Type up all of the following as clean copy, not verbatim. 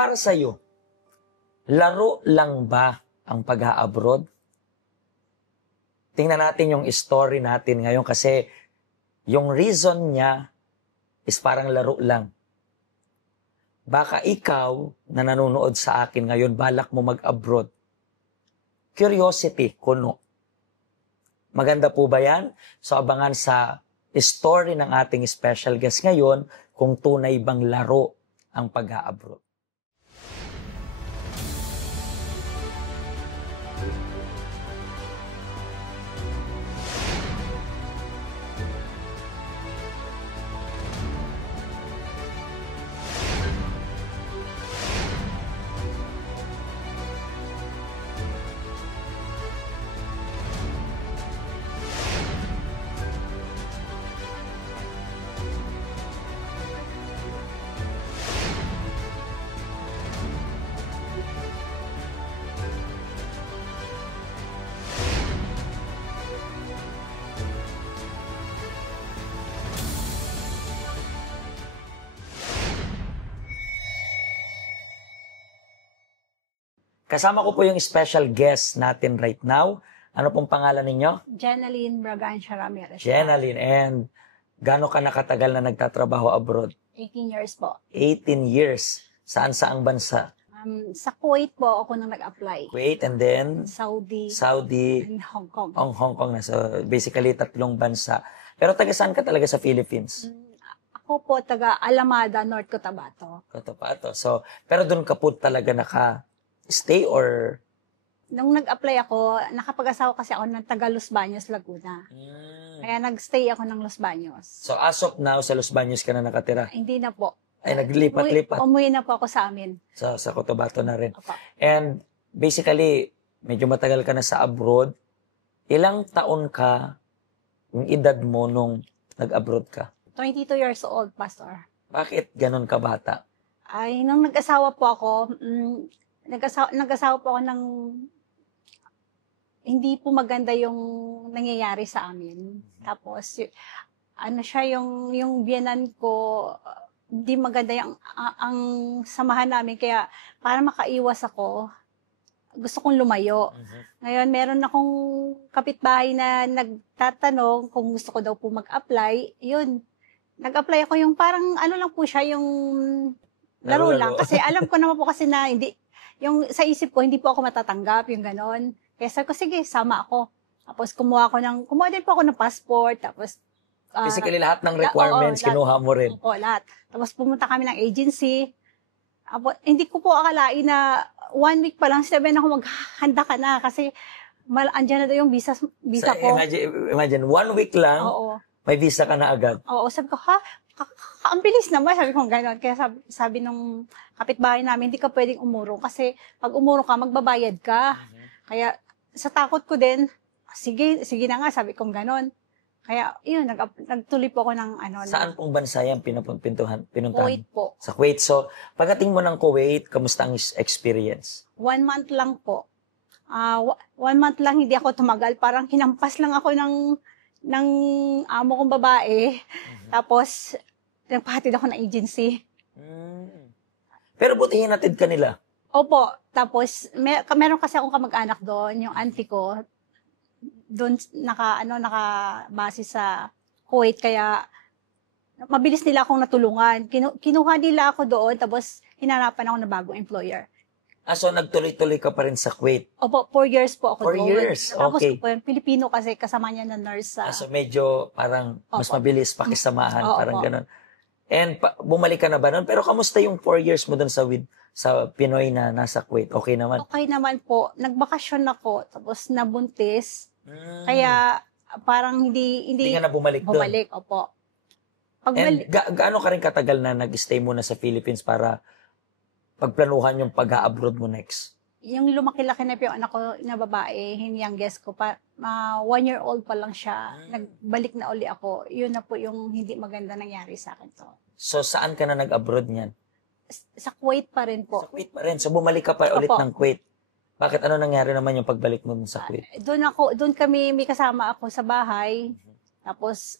Para sa'yo, laro lang ba ang pag-a-abroad? Tingnan natin yung story natin ngayon kasi yung reason niya is parang laro lang. Baka ikaw na nanonood sa akin ngayon, balak mo mag-abroad. Curiosity, kuno. Maganda po ba yan? So abangan sa story ng ating special guest ngayon kung tunay bang laro ang pag-a-abroad. Kasama ko po yung special guest natin right now. Ano pong pangalan ninyo? Jenaline Bragancia Ramirez. Jenaline. And gaano ka nakatagal na nagtatrabaho abroad? 18 years po. 18 years. Saan-saang bansa? Sa Kuwait po ako nang nag-apply. Kuwait and then? Saudi. Saudi. And Hong Kong. Hong Kong na. So basically, 3 bansa. Pero taga saan ka talaga sa Philippines? Ako po taga Alamada, North Cotabato. Cotabato. So, pero doon ka po talaga naka-stay or? Nung nag-apply ako, nakapag-asawa kasi ako ng taga Los Baños, Laguna. Kaya nag-stay ako ng Los Baños. So as of now, sa Los Baños ka na nakatira? Hindi na po. Ay, naglipat-lipat. Umuwi na po ako sa amin. Sa Cotabato na rin. Opo. And basically, medyo matagal ka na sa abroad. Ilang taon ka, yung edad mo nung nag-abroad ka? 22 years old, Pastor. Bakit ganon ka bata? Ay, nung nag-asawa po ako, nag-asawa po ako ng hindi po maganda yung nangyayari sa amin. Tapos, ano siya, yung biyenan ko, hindi maganda yung ang samahan namin. Kaya, para makaiwas ako, gusto kong lumayo. Ngayon, meron akong kapitbahay na nagtatanong kung gusto ko daw po mag-apply. Yun, nag-apply ako yung parang ano lang po siya, yung laro lang. Kasi alam ko naman po kasi na hindi, yung sa isip ko, hindi po ako matatanggap, yung ganon. Kaya sabi ko, sige, sama ako. Tapos kumuha din po ako ng passport. Tapos, basically, lahat ng requirements, kinuha mo rin. Opo, lahat. Tapos pumunta kami ng agency. Hindi ko po akalain na 1 week pa lang, sinabi na ako, maghanda ka na. Kasi, andyan na daw yung visa ko. Imagine, 1 week lang, may visa ka na agad. Oo, sabi ko, ang bilis naman, sabi ko gano'n. Kaya sabi nung kapitbahay namin, hindi ka pwedeng umurong. Kasi, pag umurong ka, magbabayad ka. Kaya, sa takot ko din, sige na nga, sabi kong gano'n. Kaya, yun, nagtuloy po ako ng ano. Saan pong bansa yan pinuntahan? Kuwait po. Sa Kuwait. So, pagdating mo ng Kuwait, kamusta ang experience? 1 month lang po. 1 month lang, hindi ako tumagal. Parang hinampas lang ako ng amo kong babae. Tapos, nagpahatid ako ng agency. Pero buti hinatid ka nila? Opo. Tapos, meron kasi akong kamag-anak doon, yung auntie ko. Doon nakabase sa Kuwait, kaya mabilis nila akong natulungan. Kinuha nila ako doon, tapos hinanapan ako ng bagong employer. So nagtuloy-tuloy ka pa rin sa Kuwait? Opo, 4 years po ako 4 doon. years, okay. Tapos Pilipino kasi, kasama niya na nurse sa... So medyo parang mas mabilis pakisamahan, parang ganon. And bumalik ka na ba nun? Pero kamusta yung 4 years mo doon sa Pinoy na nasa Kuwait? Okay naman? Okay naman po. Nagbakasyon ako, tapos nabuntis. Kaya parang hindi ka na bumalik doon? Bumalik, opo. And gaano ka rin katagal na nag-stay muna sa Philippines para pagplanuhan yung pag-a-abroad mo next? Yung lumaki-laki na po yung anak ko na babae, yung youngest ko, 1-year-old pa lang siya, nagbalik na uli ako. Yun na po yung hindi maganda nangyari sa akin to. So, saan ka na nag-abroad niyan? Sa Kuwait pa rin po. Sa Kuwait pa rin. So, bumalik ka pa ulit ng Kuwait. Bakit? Ano nangyari naman yung pagbalik mo sa Kuwait? Doon kami, may kasama ako sa bahay. Tapos,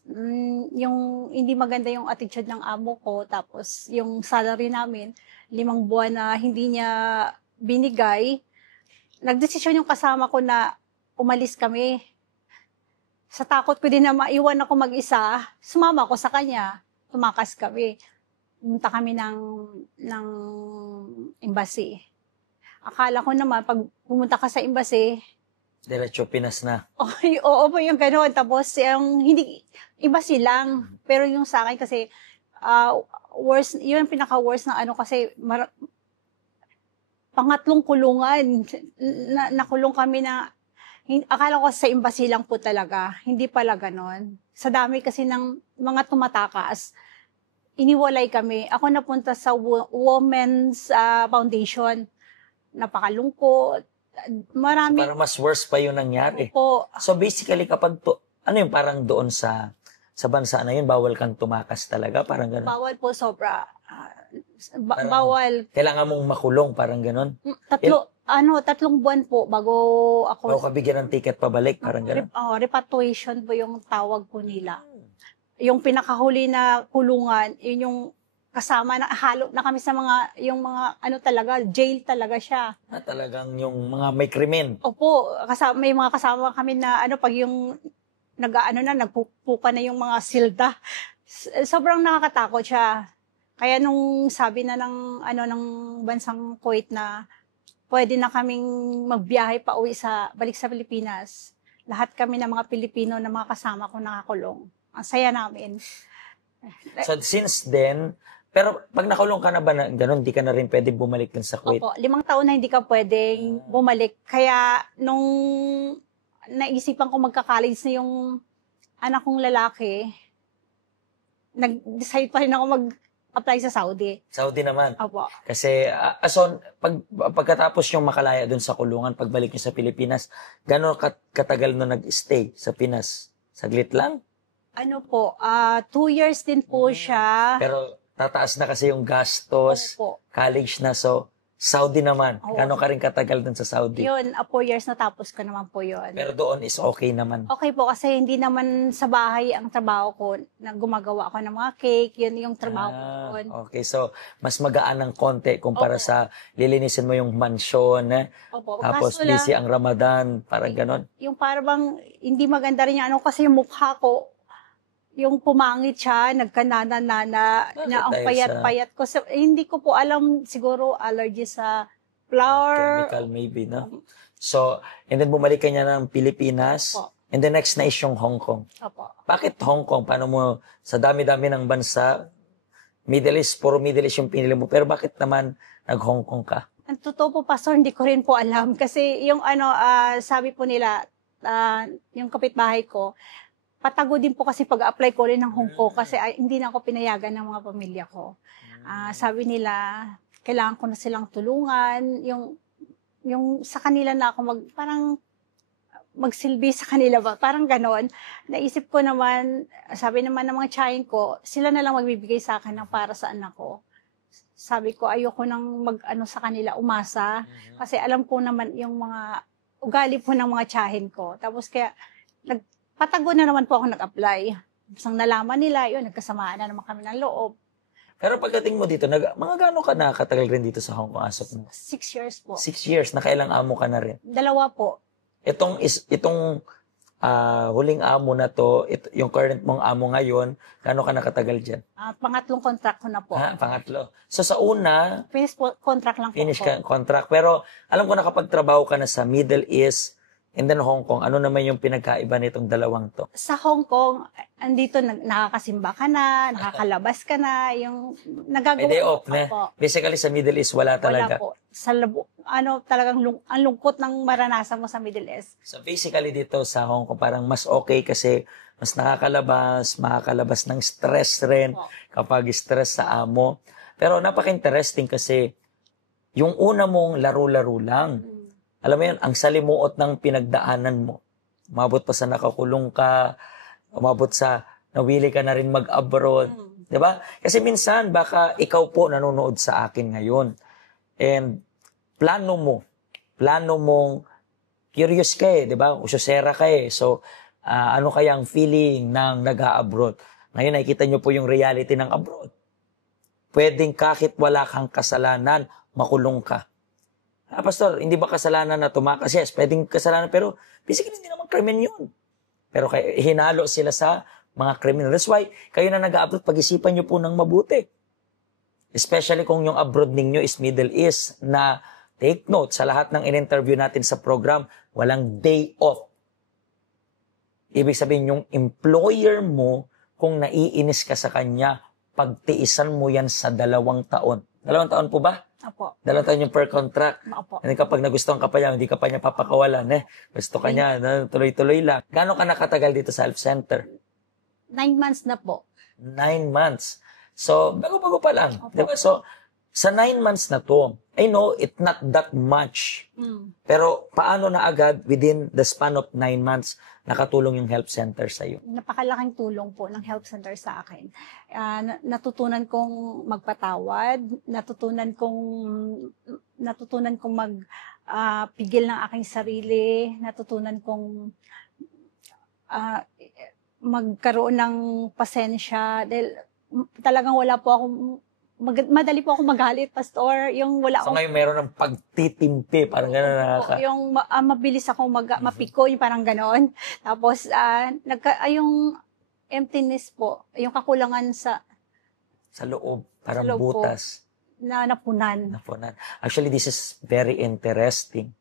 yung hindi maganda yung attitude ng amo ko, tapos yung salary namin, 5 buwan na hindi niya binigay, nagdesisyon yung kasama ko na umalis kami. Sa takot ko din na maiwan ako mag-isa, sumama ako sa kanya, tumakas kami. Pumunta kami ng embassy. Akala ko naman, pag pumunta ka sa embassy, Diretso Pinas na. oo po yung gano'n. Tapos, yung hindi, iba silang. Pero yung sa akin kasi, worst, yun ang pinaka-worst na ano kasi, pangatlong kulungan. Nakulong kami na, akala ko sa embassy lang po talaga. Hindi pala gano'n. Sa dami kasi ng mga tumatakas, iniwalay kami. Ako napunta sa Women's Foundation. Napakalungkot. Marami Parang mas worse pa yung nangyari. po. So basically, kapag ano yung parang doon sa bansa na yun, bawal kang tumakas talaga, parang gano'n. Bawal po sobra. Parang Bawal. Kailangan mong makulong, parang gano'n. 3 buwan po bago ako. O kabigyan ng ticket pabalik, parang gano'n. Repatriation po yung tawag po nila. Yung pinakahuli na kulungan, yun yung kasama na halo na kami sa yung mga ano talaga, jail talaga siya. Na talagang yung mga may krimen. Opo, may mga kasama kami na ano pag yung nagpupuka na yung mga silda. Sobrang nakakatakot siya. Kaya nung sabi na ng bansang Kuwait na pwede na kaming magbiyahe pa uwi balik sa Pilipinas. Lahat kami ng mga Pilipino na mga kasama ko nakakulong. Ang saya namin. So since then, pero pag nakulong ka na ba na gano'n, di ka na rin pwede bumalik dun sa Kuwait? Opo, 5 taon na hindi ka pwedeng bumalik. Kaya nung naisipan ko magka-college na yung anak kong lalaki, nag-decide pa rin ako mag-apply sa Saudi. Saudi naman. Opo. Kasi, so, pagkatapos yung makalaya dun sa kulungan, pagbalik nyo sa Pilipinas, gano'n katagal no nag-stay sa Pinas? Saglit lang? Ano po, 2 years din po siya. Pero tataas na kasi yung gastos, Opo. college na, so Saudi naman. Oo. Gano'n ka rin katagal dun sa Saudi? Yun, 4 years na tapos ko naman po yun. Pero doon is okay naman. Okay po, kasi hindi naman sa bahay ang trabaho ko, na gumagawa ako ng mga cake, yun yung trabaho ko doon. Okay, so mas magaan ng konti kumpara Opo. sa lilinisin mo yung mansyon, Opo, tapos kaso lang, busy ang Ramadan, parang ganon. yung parang hindi maganda rin yung ano, kasi yung mukha ko, yung pumangit siya, nagkanana-nana, na ang Dahil payat-payat ko. So, hindi ko po alam, siguro allergy sa flour. Chemical maybe, no? So, and then bumalik ka niya ng Pilipinas, Opo. and the next na is yung Hong Kong. Opo. Bakit Hong Kong? Paano mo, sa dami-dami ng bansa, Middle East, puro Middle East yung pinili mo, pero bakit naman nag-Hong Kong ka? Ang totoo po, Pastor, hindi ko rin po alam. Kasi yung sabi po nila, yung kapitbahay ko, patago din po kasi pag-apply ko rin ng Hong Kong kasi hindi na ako pinayagan ng mga pamilya ko. Sabi nila, kailangan ko na silang tulungan, yung sa kanila na ako parang magsilbi sa kanila ba, parang ganon. Naisip ko naman, sabi naman ng mga tiyahin ko, sila na lang magbibigay sa akin ng para sa anak ko. Sabi ko, ayoko nang sa kanila, umasa, kasi alam ko naman yung mga ugali po ng mga tiyahin ko. Tapos kaya, patago na naman po ako nag-apply. Isang nalaman nila, yun, nagkasamaan na naman kami ng loob. Pero pagdating mo dito, mga gano'n ka nakatagal rin dito sa Hong Kong asap mo? 6 years po. 6 years, nakailang amo ka na rin. 2 po. Itong huling amo na to, yung current mong amo ngayon, gano'n ka nakatagal dyan? Pangatlong contract ko na po. Pangatlo. So sa una, Finish po, contract lang po finish ako. ka contract. Pero alam ko nakapagtrabaho ka na sa Middle East and then Hong Kong. Ano naman yung pinagkaiba nitong dalawang to? Sa Hong Kong, andito nakakasimba ka na, nakakalabas ka na, yung nagagawa. May day off na. Opo. Basically sa Middle East, wala talaga. Wala po. Talagang ang lungkot ng maranasan mo sa Middle East. So basically dito sa Hong Kong, parang mas okay kasi mas makakalabas ng stress rin kapag stress sa amo. Pero napaka-interesting kasi yung una mong laro-laro lang. Alam mo yun, ang salimuot ng pinagdaanan mo. Umabot pa sa nakakulong ka, umabot sa nawili ka na rin mag-abroad. Diba? Kasi minsan, baka ikaw po nanonood sa akin ngayon. And plano mong curious ka diba? Usyosera ka So, Ano kaya ang feeling ng nag-a-abroad? Ngayon, nakikita nyo po yung reality ng abroad. Pwedeng kahit wala kang kasalanan, makulong ka. Pastor, hindi ba kasalanan na tumakas? Yes, pwedeng kasalanan, pero basically hindi naman krimen yun. Pero hinalo sila sa mga kriminal. That's why, kayo na nag-a-abroad, pag-isipan nyo po ng mabuti. Especially kung yung abroad ninyo is Middle East, na take note, sa lahat ng in-interview natin sa program, walang day off. Ibig sabihin, yung employer mo, kung naiinis ka sa kanya, pagtiisan mo yan sa 2 taon. 2 taon po ba? Opo. 2 taon yung per contract. Opo. And kapag nagustuhan ka pa yan, hindi ka pa niya papakawalan. Gusto ka niya, tuloy-tuloy lang. Gano'n ka nakatagal dito sa health center? 9 months na po. 9 months. So, bago-bago pa lang. Opo. Diba? So, sa 9 months na to, I know it's not that much. Pero paano na agad, within the span of 9 months, nakatulong yung health center sa iyo? Napakalaking tulong po ng health center sa akin. Natutunan kong magpatawad, natutunan kong magpigil ng aking sarili, natutunan kong magkaroon ng pasensya dahil talagang wala po akong madali po ako magalit, Pastor. Yung wala So ngayon meron ng pagtitimpi, parang gano'n nakaka... Yung mabilis akong mapiko, yung parang gano'n. Tapos, yung emptiness po, yung kakulangan sa loob, parang sa loob butas. na napunan. Actually, this is very interesting.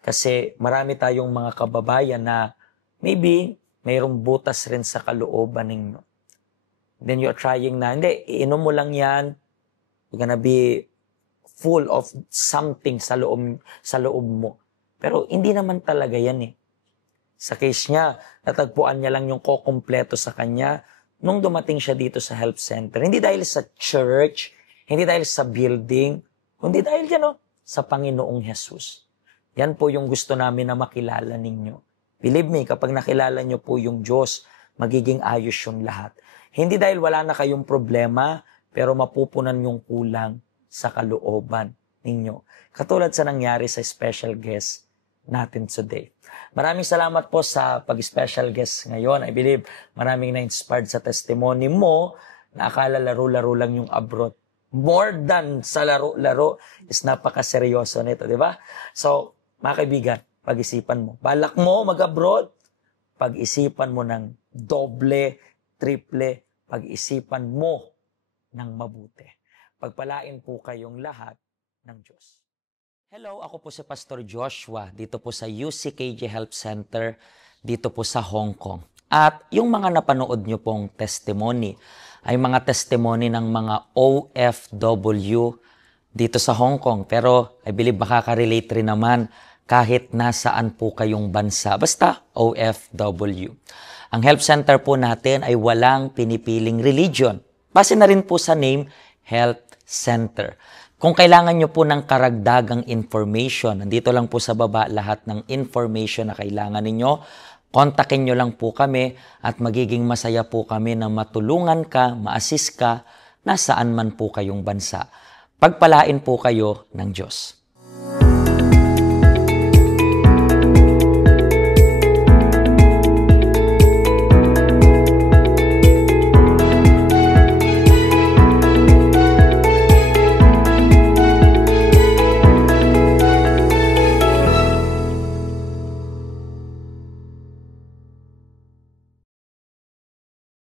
Kasi marami tayong mga kababayan na maybe mayroong butas rin sa kalooban ninyo. Then you're trying na, hindi, iinom mo lang yan, you're gonna be full of something sa loob mo. Pero hindi naman talaga yan eh. Sa case niya, natagpuan niya lang yung kukumpleto sa kanya nung dumating siya dito sa health center. Hindi dahil sa church, hindi dahil sa building, kundi dahil dyan sa Panginoong Jesus. Yan po yung gusto namin na makilala ninyo. Believe me, kapag nakilala nyo po yung Diyos, magiging ayos yung lahat. Hindi dahil wala na kayong problema, pero mapupunan yung kulang sa kalooban ninyo. Katulad sa nangyari sa special guest natin today. Maraming salamat po sa pag-special guest ngayon. I believe maraming na-inspired sa testimony mo na akala laro-laro lang yung abroad. More than sa laro-laro is napakaseryoso nito, di ba? So, mga kaibigan, pag-isipan mo. Balak mo mag-abroad, pag-isipan mo ng doble, triple, pag-isipan mo ng mabuti. Pagpalain po kayong lahat ng Diyos. Hello, ako po si Pastor Joshua, dito po sa UCKJ Health Center, dito po sa Hong Kong. At yung mga napanood nyo pong testimony, ay mga testimony ng mga OFW dito sa Hong Kong. Pero I believe makaka-relate rin naman kahit nasaan po kayong bansa. Basta OFW. Ang health center po natin ay walang pinipiling religion. Base na rin po sa name, Health Center. Kung kailangan nyo po ng karagdagang information, nandito lang po sa baba lahat ng information na kailangan ninyo. Kontakin nyo lang po kami at magiging masaya po kami na matulungan ka, ma-assist ka, nasaan man po kayong bansa. Pagpalain po kayo ng Diyos.